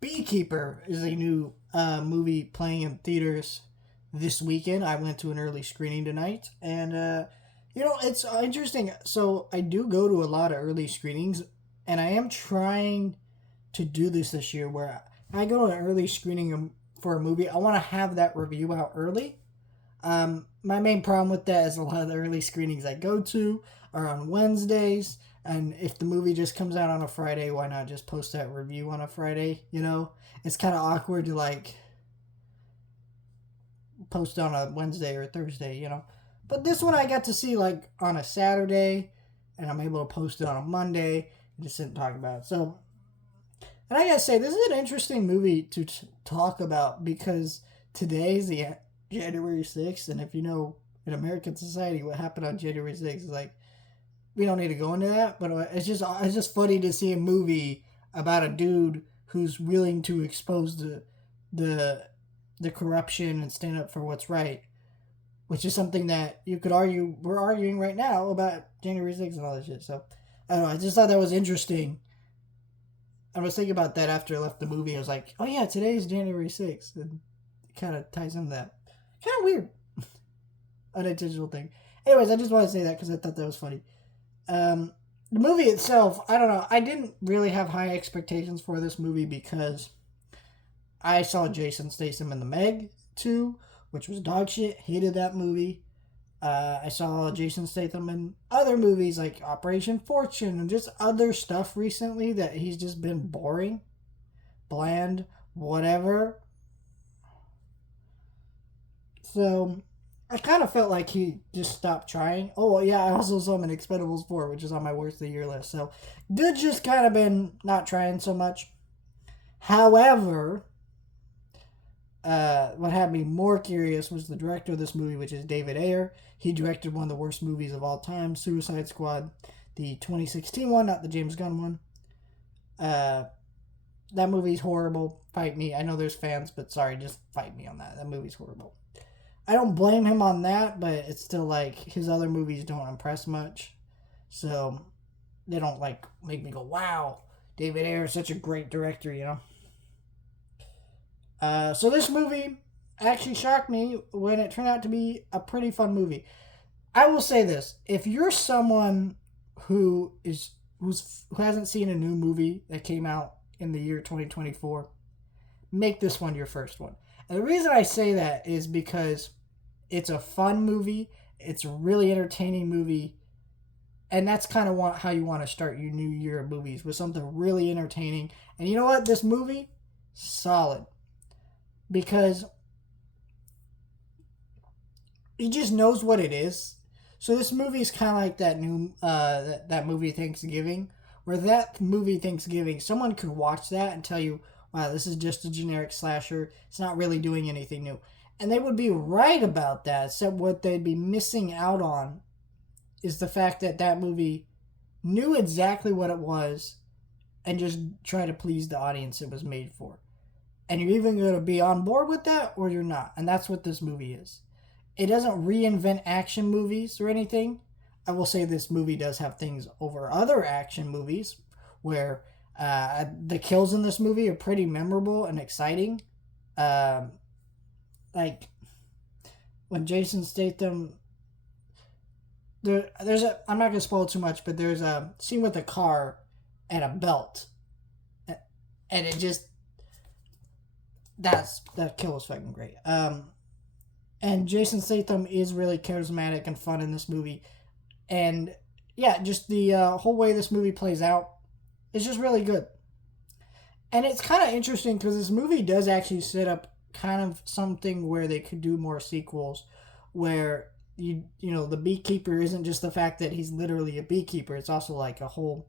Beekeeper is a new movie playing in theaters this weekend. I went to an early screening tonight, and it's interesting. So I do go to a lot of early screenings, and I am trying to do this year where I go to an early screening for a movie. I want to have that review out early. My main problem with that is a lot of the early screenings I go to are on Wednesdays, and if the movie just comes out on a Friday, why not just post that review on a Friday? It's kind of awkward to like post on a Wednesday or Thursday. But this one I got to see like on a Saturday, and I'm able to post it on a Monday and just sit and talk about it. So, and I gotta say, this is an interesting movie to talk about because today is the January 6th, and if you know in American society what happened on January 6th, is like we don't need to go into that, but it's just funny to see a movie about a dude who's willing to expose the the corruption and stand up for what's right, which is something that you could argue we're arguing right now about January 6th and all that shit. So I don't know. I just thought that was interesting. I was thinking about that after I left the movie. I was like, oh yeah, today is January 6th, and it kind of ties into that. Kind of weird, unintentional thing. Anyways, I just want to say that because I thought that was funny. Um, the movie itself, I don't know. I didn't really have high expectations for this movie because I saw Jason Statham in The Meg 2, which was dog shit. Hated that movie. I saw Jason Statham in other movies like Operation Fortune and just other stuff recently that he's just been boring, bland, whatever. So I kind of felt like he just stopped trying. Oh, yeah, I also saw him in Expendables 4, which is on my worst of the year list. So, good just kind of been not trying so much. However, what had me more curious was the director of this movie, which is David Ayer. He directed one of the worst movies of all time, Suicide Squad, the 2016 one, not the James Gunn one. Uh, that movie's horrible. Fight me. I know there's fans, but sorry, just fight me on that. That movie's horrible. I don't blame him on that, but it's still like his other movies don't impress much. So they don't like make me go, wow, David Ayer is such a great director. So this movie actually shocked me when it turned out to be a pretty fun movie. I will say this: if you're someone who hasn't seen a new movie that came out in the year 2024, make this one your first one. And the reason I say that is because it's a fun movie, it's a really entertaining movie, and that's kind of how you want to start your new year of movies, with something really entertaining. And you know what? This movie, solid, because he just knows what it is. So this movie is kind of like that new that movie Thanksgiving, where that movie Thanksgiving, someone could watch that and tell you, "Wow, this is just a generic slasher. It's not really doing anything new," and they would be right about that. Except what they'd be missing out on is the fact that that movie knew exactly what it was and just try to please the audience it was made for. And you're even going to be on board with that or you're not. And that's what this movie is. It doesn't reinvent action movies or anything. I will say this movie does have things over other action movies where the kills in this movie are pretty memorable and exciting. Um, like when Jason Statham, I'm not gonna spoil too much, but there's a scene with a car and a belt, and it just that kill was fucking great. And Jason Statham is really charismatic and fun in this movie, and yeah, just the whole way this movie plays out is just really good. And it's kind of interesting because this movie does actually set up kind of something where they could do more sequels, where you know the beekeeper isn't just the fact that he's literally a beekeeper. It's also like a whole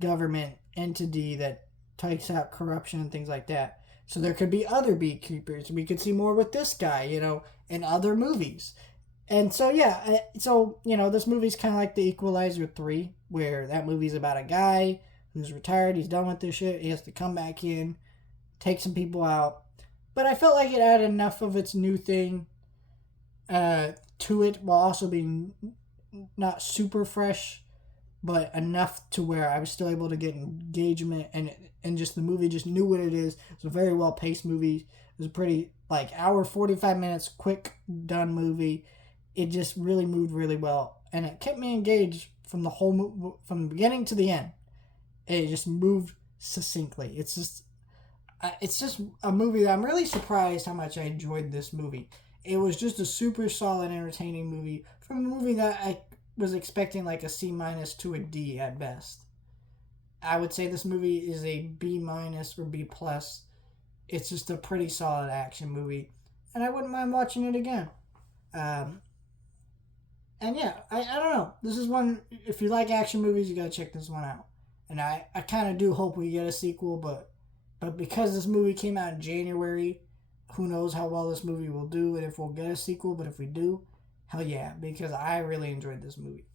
government entity that takes out corruption and things like that. So there could be other beekeepers. We could see more with this guy, in other movies. And so yeah, this movie's kind of like the Equalizer 3, where that movie's about a guy who's retired, he's done with this shit, he has to come back in, take some people out. But I felt like it added enough of its new thing to it while also being not super fresh. but enough to where I was still able to get engagement, and just the movie just knew what it is. It's a very well paced movie. It was a pretty like hour 45 minutes, quick done movie. It just really moved really well, and it kept me engaged from the from the beginning to the end. It just moved succinctly. It's just a movie that I'm really surprised how much I enjoyed this movie. It was just a super solid, entertaining movie from a movie that I was expecting like a C minus to a D at best. I would say this movie is a B minus or B plus. It's just a pretty solid action movie, and I wouldn't mind watching it again. Um, and yeah, I don't know. This is one, if you like action movies, you gotta check this one out. And I kind of do hope we get a sequel, but because this movie came out in January, who knows how well this movie will do and if we'll get a sequel. But if we do, hell yeah, because I really enjoyed this movie.